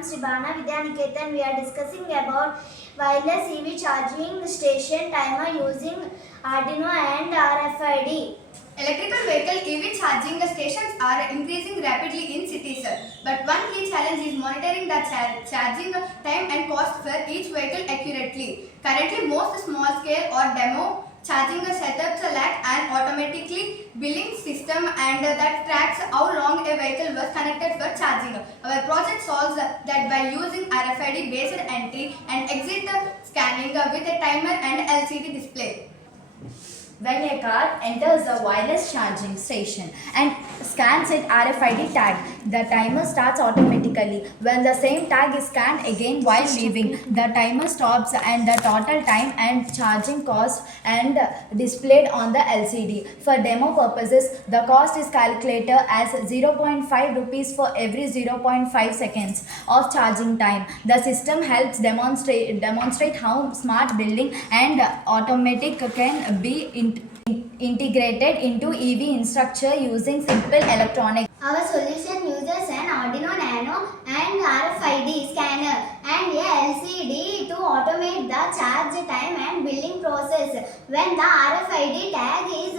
from Sribana Vidyaniketan. We are discussing about wireless EV charging station timer using Arduino and RFID. Electrical vehicle EV charging stations are increasing rapidly in cities, but one key challenge is monitoring the charging time and cost for each vehicle accurately. Currently, most small-scale or demo charging setups lack an automatically billing system and that tracks how long a vehicle was connected for charging. Our project solves that by using RFID-based entry and exit scanning with a timer and LCD display. When a car enters a wireless charging station and scans its RFID tag, the timer starts automatically. When the same tag is scanned again while leaving, the timer stops and the total time and charging cost and displayed on the LCD. For demo purposes, the cost is calculated as 0.5 rupees for every 0.5 seconds of charging time. The system helps demonstrate how smart building and automatic can be integrated into EV infrastructure using simple electronics. Our solution uses an Arduino Nano and RFID scanner and a LCD to automate the charge time and billing process. When the RFID tag is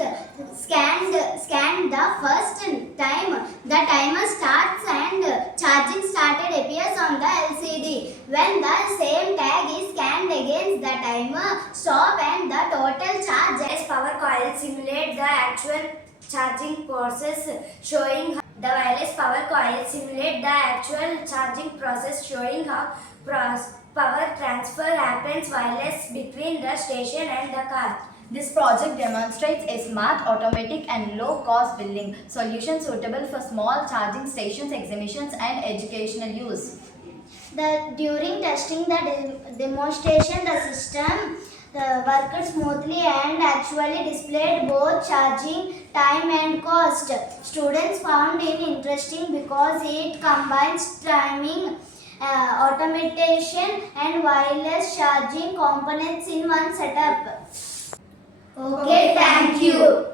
scanned the first time, the timer starts and charging started appears on the LCD. When the same tag is scanned again, the timer stops and the total charge. As power coil simulate the actual charging process showing the wireless power coil simulate the actual charging process showing how power transfer happens wireless between the station and the car. This project demonstrates a smart, automatic and low-cost building solution suitable for small charging stations, exhibitions and educational use. During testing the demonstration, the system worked smoothly and actually displayed both charging time and cost. Students found it interesting because it combines timing, automation and wireless charging components in one setup. Okay, thank you.